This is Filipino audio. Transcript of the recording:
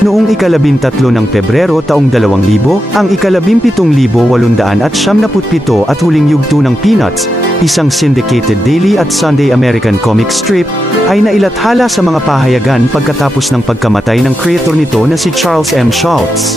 Noong ika-13 ng Pebrero taong 2000, ang ika-17,877 at huling yugto ng Peanuts, isang syndicated daily at Sunday American comic strip, ay nailathala sa mga pahayagan pagkatapos ng pagkamatay ng creator nito na si Charles M. Schulz.